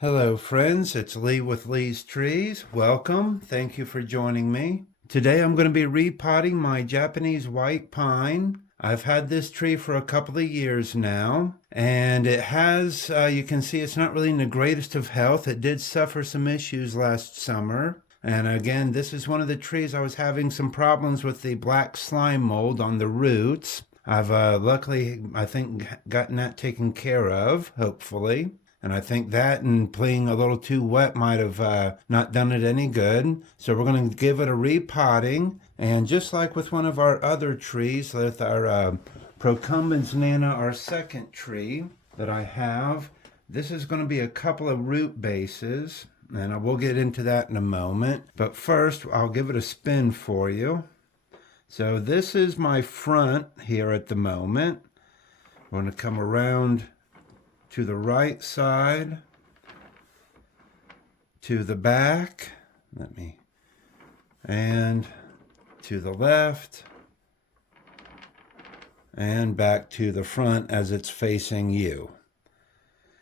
Hello, friends. It's Lee with Lee's Trees. Welcome. Thank you for joining me. Today I'm going to be repotting my Japanese white pine. I've had this tree for a couple of years now, and it has, you can see it's not really in the greatest of health. It did suffer some issues last summer. And again, this is one of the trees I was having some problems with the black slime mold on the roots. I've luckily, I think, gotten that taken care of, hopefully. And I think that and playing a little too wet might have not done it any good. So we're going to give it a repotting. And just like with one of our other trees, with our Procumbens nana, our second tree that I have, this is going to be a couple of root bases. And I will get into that in a moment. But first, I'll give it a spin for you. So this is my front here at the moment. I'm going to come around to the right side, to the back, and to the left, and back to the front as it's facing you.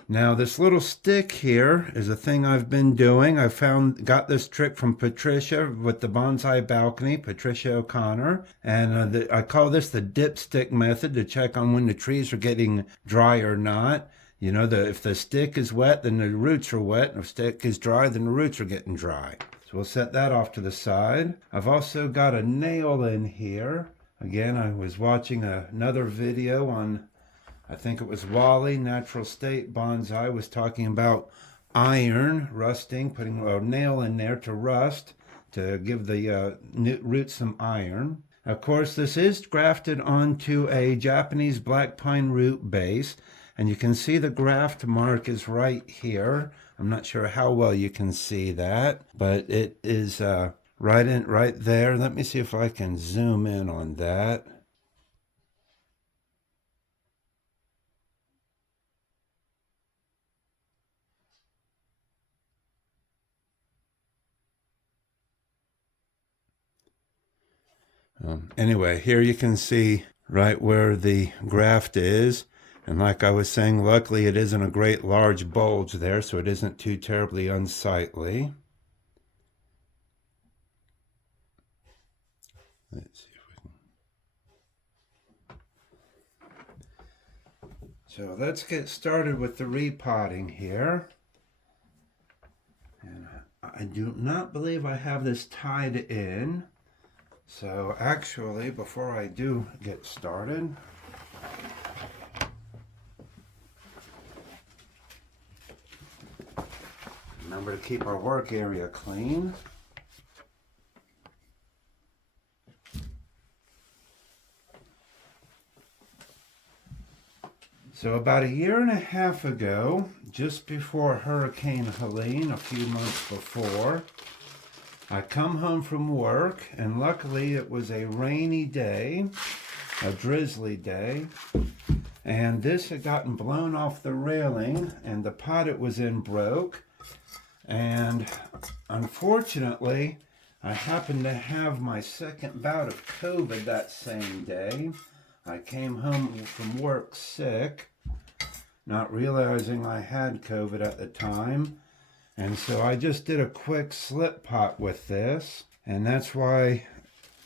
Now this little stick here is a thing I've been doing. I got this trick from Patricia with the Bonsai balcony, Patricia O'Connor, and I call this the dipstick method to check on when the trees are getting dry or not. You know, if the stick is wet, then the roots are wet. And if the stick is dry, then the roots are getting dry. So we'll set that off to the side. I've also got a nail in here. Again, I was watching another video on, I think it was Wally, Natural State Bonsai, was talking about iron rusting, putting a nail in there to rust, to give the roots some iron. Of course, this is grafted onto a Japanese black pine root base. And you can see the graft mark is right here. I'm not sure how well you can see that, but it is right there. Let me see if I can zoom in on that. Anyway, here you can see right where the graft is. And like I was saying, luckily it isn't a great large bulge there, so it isn't too terribly unsightly. Let's see if we can. So let's get started with the repotting here. And I do not believe I have this tied in. So actually, before I do get started, remember to keep our work area clean. So about a year and a half ago, just before Hurricane Helene, a few months before, I come home from work, and luckily it was a rainy day, a drizzly day, and this had gotten blown off the railing, and the pot it was in broke. And unfortunately, I happened to have my second bout of COVID that same day. I came home from work sick, not realizing I had COVID at the time. And so I just did a quick slip pot with this. And that's why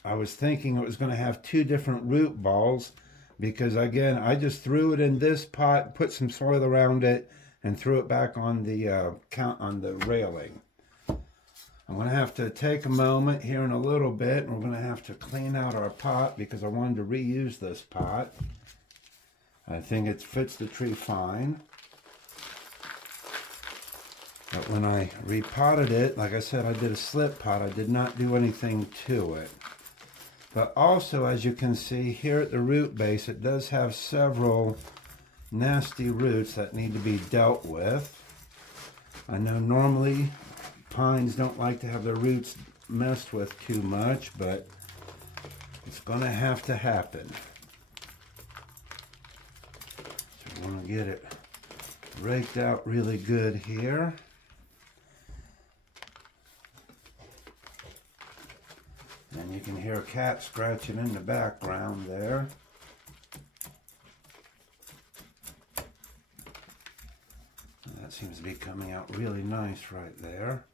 I was thinking it was going to have two different root balls. Because again, I just threw it in this pot, put some soil around it, and threw it back on the railing. I'm going to have to take a moment here in a little bit, and we're going to have to clean out our pot because I wanted to reuse this pot. I think it fits the tree fine. But when I repotted it, like I said, I did a slip pot. I did not do anything to it. But also, as you can see here at the root base, it does have several nasty roots that need to be dealt with. I know normally pines don't like to have their roots messed with too much, but it's going to have to happen. So I want to get it raked out really good here. And you can hear a cat scratching in the background there. that seems to be coming out really nice right there.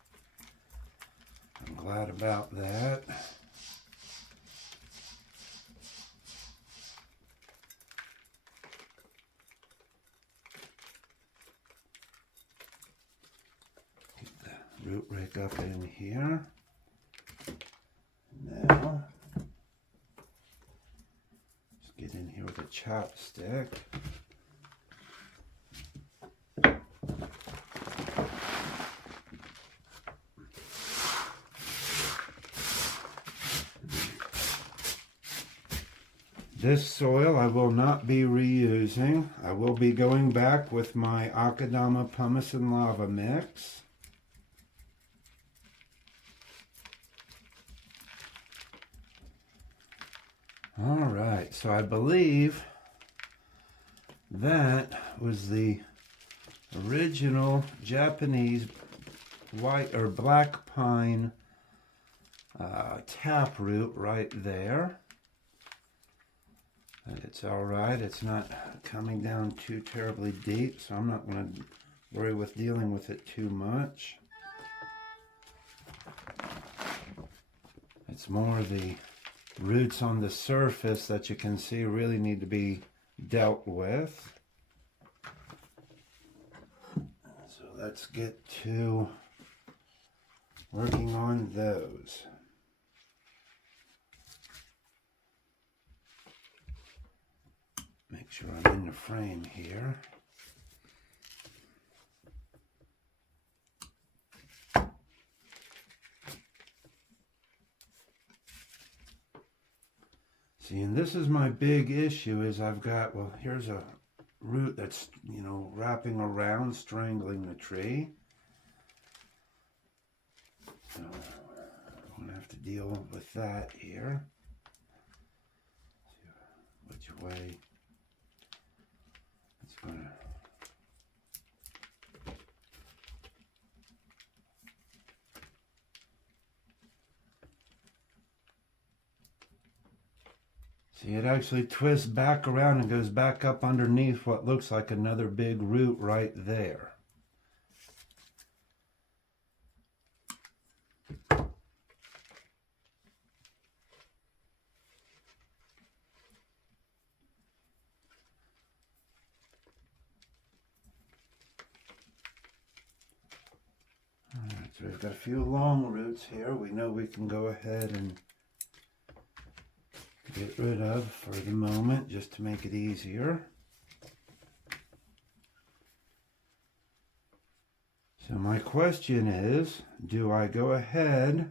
I'm glad about that. Get the root rake up in here. Now, let's get in here with a chopstick. This soil I will not be reusing. I will be going back with my Akadama pumice and lava mix. Alright, so I believe that was the original Japanese white or black pine taproot right there. And it's alright, it's not coming down too terribly deep, so I'm not going to worry with dealing with it too much. It's more the roots on the surface that you can see really need to be dealt with. So let's get to working on those. Make sure I'm in the frame here. See, and this is my big issue is I've got, well, here's a root that's, you know, wrapping around, strangling the tree. So I'm going to have to deal with that here. See which way it's going to. See, it actually twists back around and goes back up underneath what looks like another big root right there. Alright, so we've got a few long roots here. We know we can go ahead and get rid of for the moment just to make it easier. So my question is, do I go ahead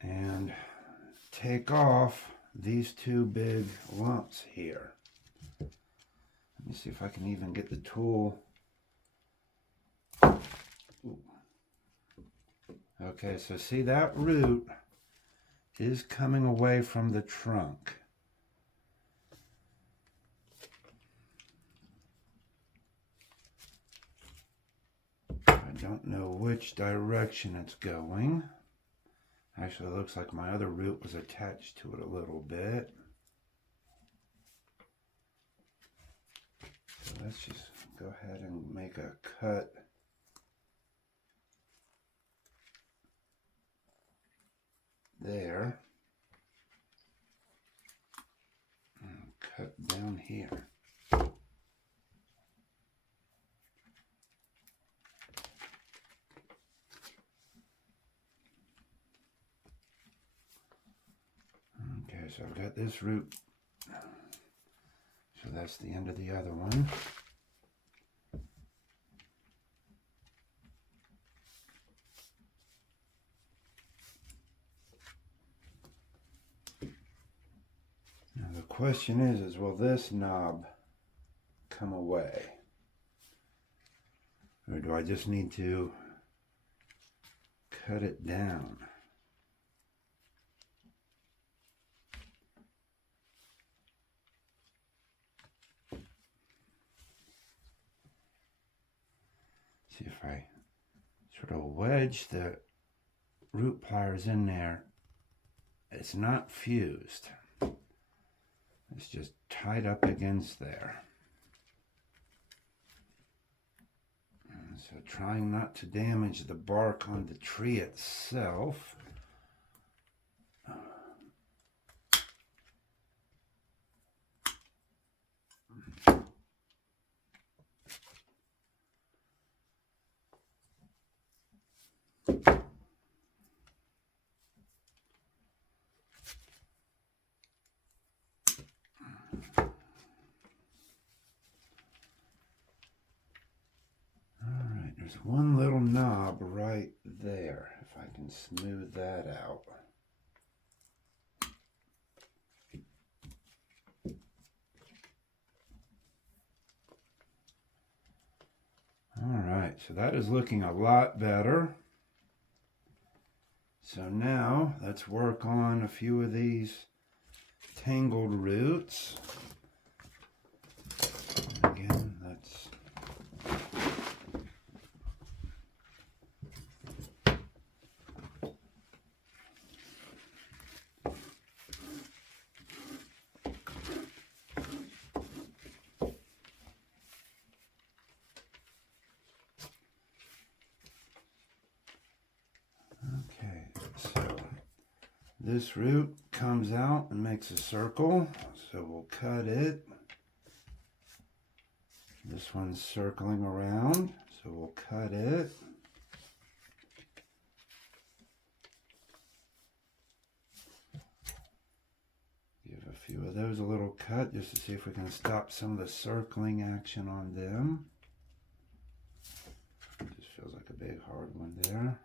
and take off these two big lumps here? Let me see if I can even get the tool. Ooh. Okay, so see that root is coming away from the trunk. I don't know which direction it's going. Actually, it looks like my other root was attached to it a little bit. So let's just go ahead and make a cut there and cut down here. Okay, so I've got this root, so that's the end of the other one. Now the question is will this knob come away? Or do I just need to cut it down? See if I sort of wedge the root pliers in there. It's not fused. It's just tied up against there. So trying not to damage the bark on the tree itself. There's one little knob right there, if I can smooth that out. All right, so that is looking a lot better. So now let's work on a few of these tangled roots. Again, let's this root comes out and makes a circle, so we'll cut it. This one's circling around, so we'll cut it. Give a few of those a little cut just to see if we can stop some of the circling action on them. Just feels like a big hard one there.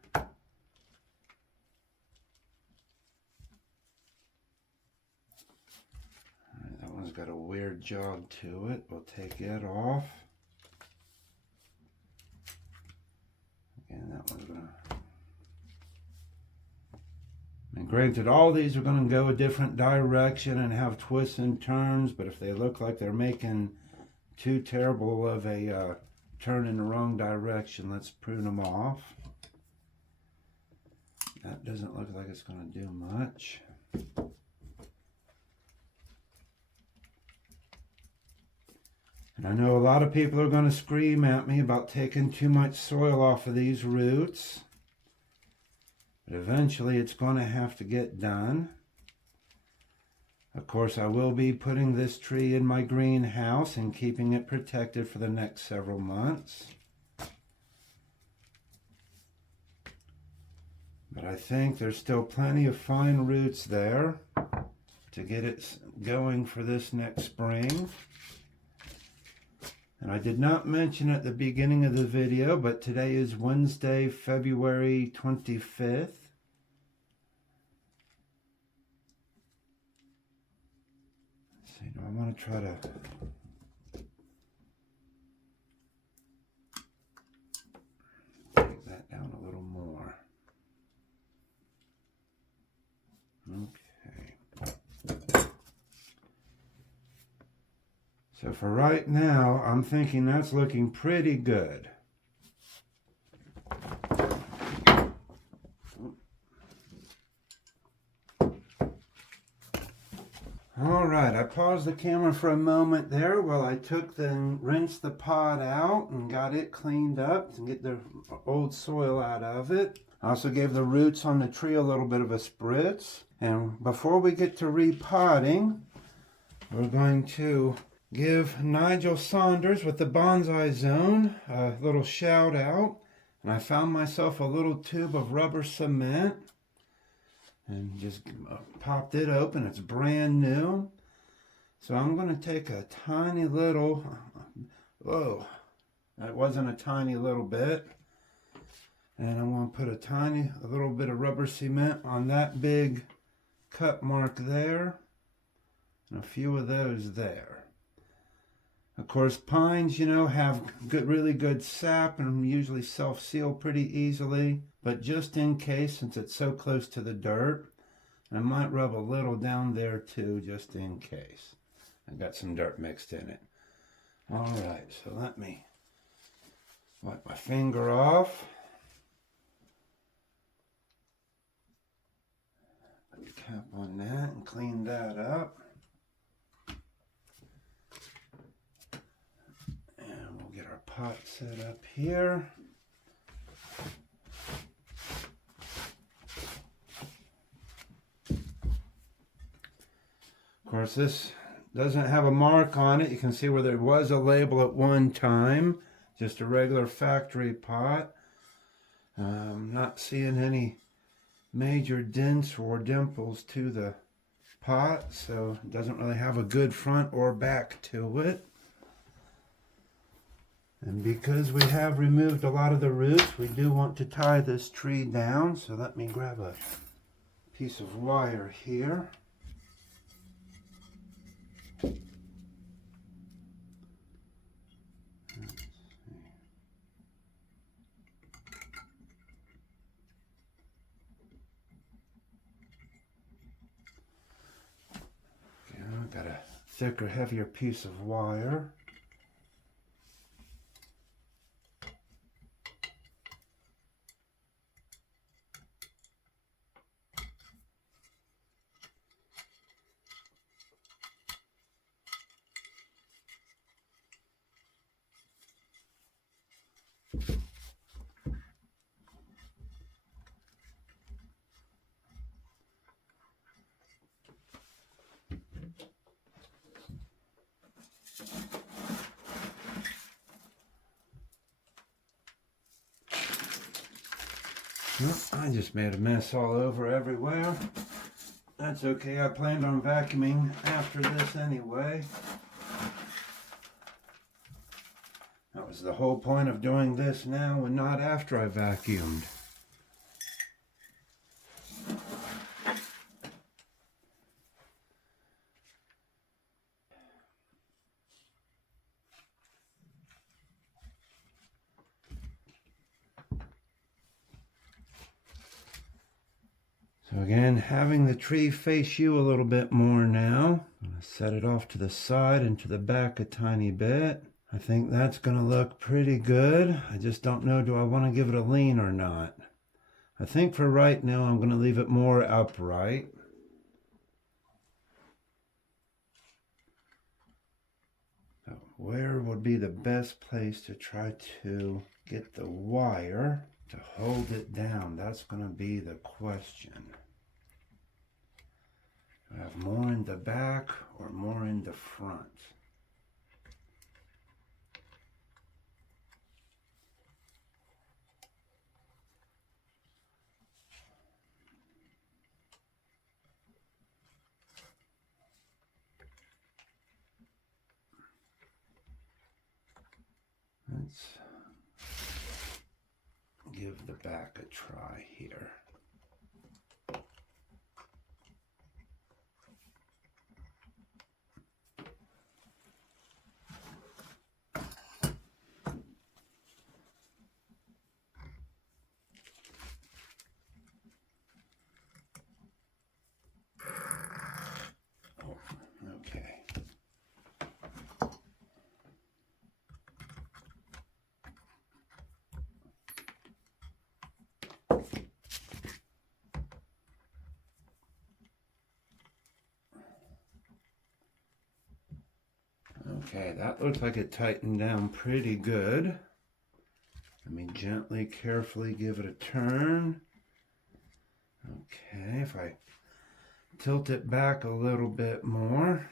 That one's got a weird jog to it. We'll take it off. Again, that one's gonna... And granted, all these are gonna go a different direction and have twists and turns, but if they look like they're making too terrible of a turn in the wrong direction, let's prune them off. That doesn't look like it's gonna do much. And I know a lot of people are going to scream at me about taking too much soil off of these roots. But eventually it's going to have to get done. Of course, I will be putting this tree in my greenhouse and keeping it protected for the next several months. But I think there's still plenty of fine roots there to get it going for this next spring. And I did not mention at the beginning of the video, but today is Wednesday, February 25th. Let's see, do I want to try to... take that down a little more. Okay. So for right now, I'm thinking that's looking pretty good. All right, I paused the camera for a moment there while I rinsed the pot out and got it cleaned up to get the old soil out of it. I also gave the roots on the tree a little bit of a spritz. And before we get to repotting, we're going to give Nigel Saunders with the Bonsai Zone a little shout out. And I found myself a little tube of rubber cement and just popped it open. It's brand new. So I'm going to take a tiny little, whoa, that wasn't a tiny little bit. And I'm going to put a little bit of rubber cement on that big cut mark there. And a few of those there. Of course, pines, have really good sap and usually self-seal pretty easily. But just in case, since it's so close to the dirt, I might rub a little down there too, just in case. I got some dirt mixed in it. All right, so let me wipe my finger off. Put the cap on that and clean that up. Pot set up here. Of course, this doesn't have a mark on it. You can see where there was a label at one time. Just a regular factory pot. Not seeing any major dents or dimples to the pot, so it doesn't really have a good front or back to it. And because we have removed a lot of the roots, we do want to tie this tree down. So let me grab a piece of wire here. I've got a thicker, heavier piece of wire. Well, I just made a mess all over everywhere. That's okay, I planned on vacuuming after this anyway. That was the whole point of doing this now and not after I vacuumed. So again, having the tree face you a little bit more now. I'm going to set it off to the side and to the back a tiny bit. I think that's going to look pretty good. I just don't know, do I want to give it a lean or not? I think for right now I'm going to leave it more upright. So where would be the best place to try to get the wire to hold it down? That's going to be the question. Do I have more in the back or more in the front? Let's give the back a try here. Okay, that looks like it tightened down pretty good. Let me gently, carefully give it a turn. Okay, if I tilt it back a little bit more.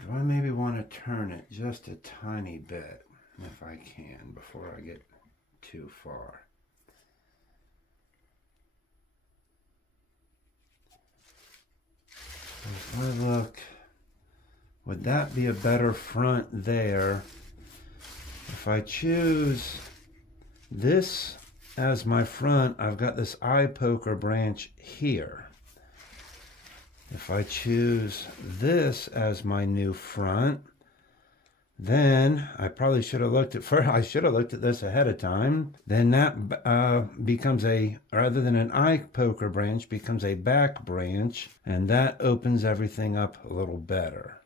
Do I maybe want to turn it just a tiny bit, if I can, before I get too far? If I look, would that be a better front there? If I choose this as my front, I've got this eye poker branch here. If I choose this as my new front, then I probably should have looked at first. I should have looked at this ahead of time. Then that becomes a, rather than an eye poker branch, becomes a back branch, and that opens everything up a little better.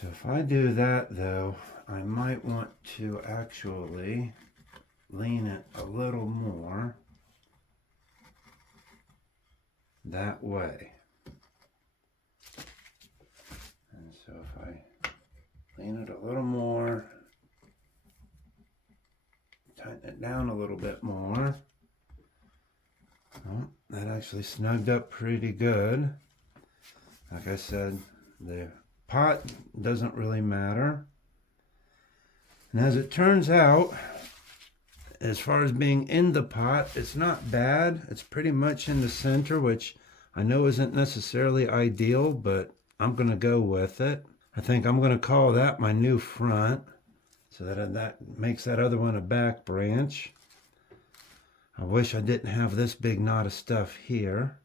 So if I do that though, I might want to actually lean it a little more that way. And so if I lean it a little more, tighten it down a little bit more, Well, that actually snugged up pretty good. Like I said, the pot doesn't really matter. And as it turns out, as far as being in the pot, it's not bad. It's pretty much in the center, which I know isn't necessarily ideal, but I'm going to go with it. I think I'm going to call that my new front, so that makes that other one a back branch. I wish I didn't have this big knot of stuff here,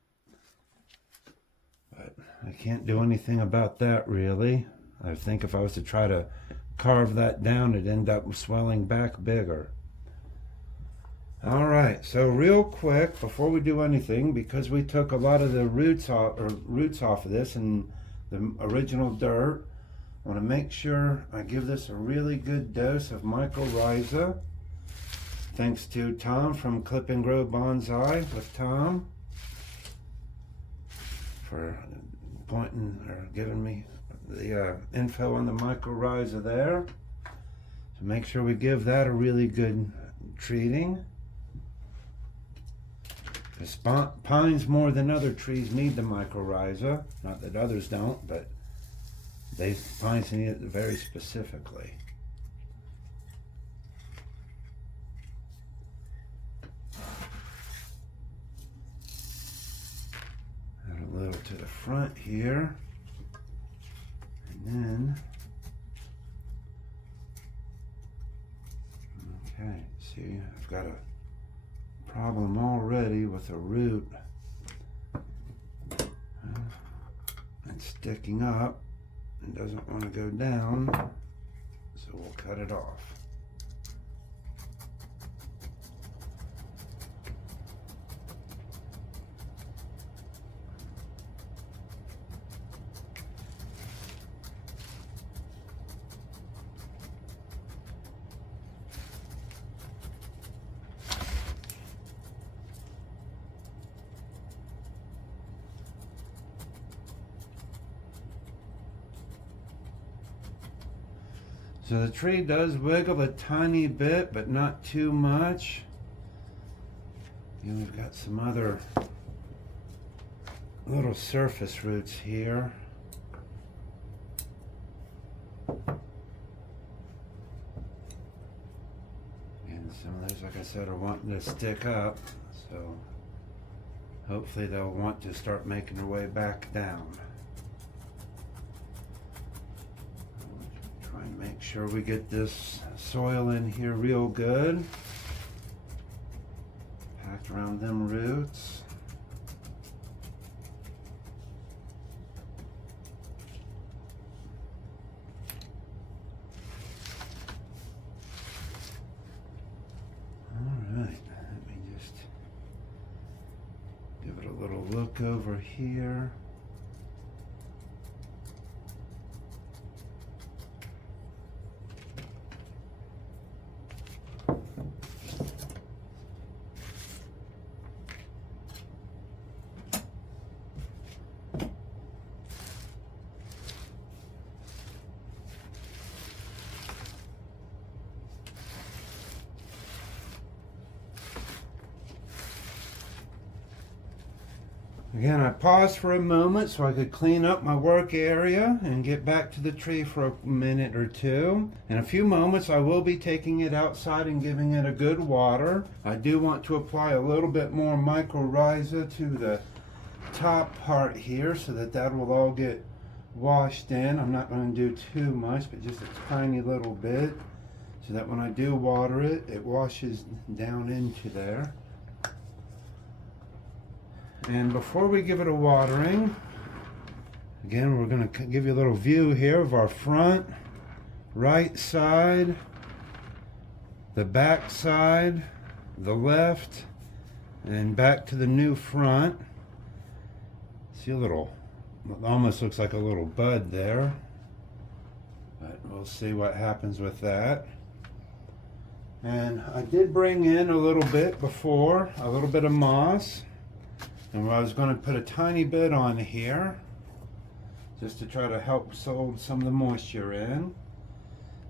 but I can't do anything about that really. I think if I was to try to carve that down, it'd end up swelling back bigger. All right, so real quick before we do anything, because we took a lot of the roots off of this and the original dirt, I want to make sure I give this a really good dose of mycorrhiza. Thanks to Tom from Clip and Grow Bonsai with Tom for pointing or giving me the info on the mycorrhiza there. So make sure we give that a really good treating. Because pines more than other trees need the mycorrhiza. Not that others don't, but pines need it very specifically. Add a little to the front here. And then, okay, see, I've got a problem already with a root and sticking up and doesn't want to go down, so we'll cut it off. So the tree does wiggle a tiny bit, but not too much. And we've got some other little surface roots here. And some of those, like I said, are wanting to stick up. So hopefully they'll want to start making their way back down. Make sure we get this soil in here real good. Packed around them roots. All right, let me just give it a little look over here. Again, I paused for a moment so I could clean up my work area and get back to the tree for a minute or two. In a few moments, I will be taking it outside and giving it a good water. I do want to apply a little bit more mycorrhiza to the top part here so that will all get washed in. I'm not going to do too much, but just a tiny little bit so that when I do water it, it washes down into there. And before we give it a watering, again, we're going to give you a little view here of our front, right side, the back side, the left, and back to the new front. See a little, almost looks like a little bud there, but we'll see what happens with that. And I did bring in a little bit before, a little bit of moss. And I was going to put a tiny bit on here just to try to help hold some of the moisture in.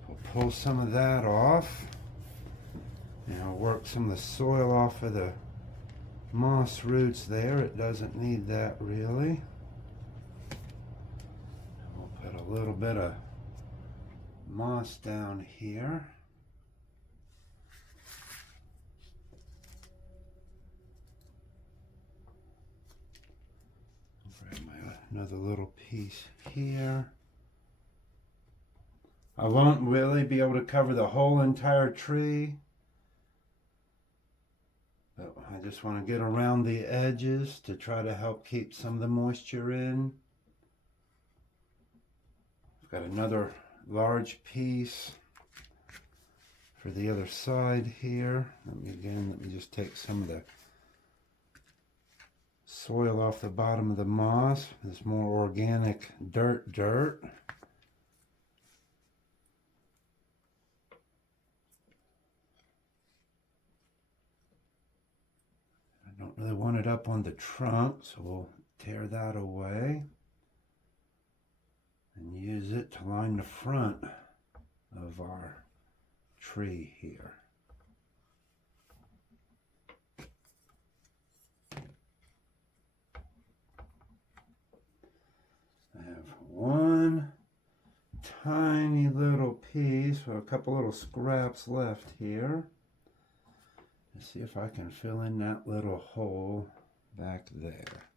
We'll pull some of that off and I'll work some of the soil off of the moss roots there. It doesn't need that really. We'll put a little bit of moss down here. Grab another little piece here. I won't really be able to cover the whole entire tree, but I just want to get around the edges to try to help keep some of the moisture in. I've got another large piece for the other side here. Let me just take some of the soil off the bottom of the moss. There's more organic dirt. I don't really want it up on the trunk, so we'll tear that away and use it to line the front of our tree here. I have one tiny little piece with a couple little scraps left here. Let's see if I can fill in that little hole back there.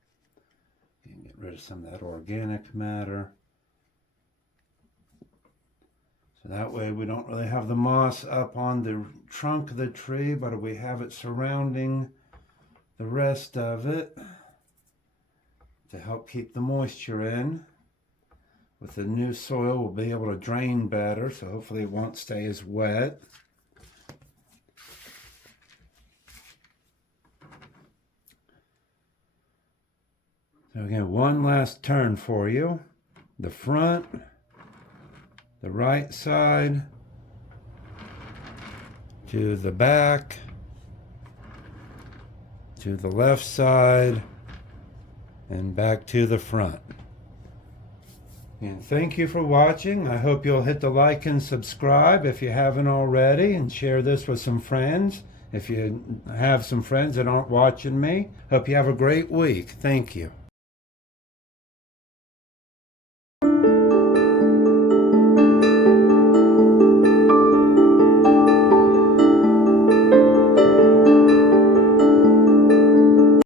And get rid of some of that organic matter. So that way we don't really have the moss up on the trunk of the tree, but we have it surrounding the rest of it to help keep the moisture in. With the new soil, we'll be able to drain better, so hopefully it won't stay as wet. So again, one last turn for you. The front, the right side, to the back, to the left side, and back to the front. And thank you for watching. I hope you'll hit the like and subscribe if you haven't already, and share this with some friends if you have some friends that aren't watching me. Hope you have a great week. Thank you.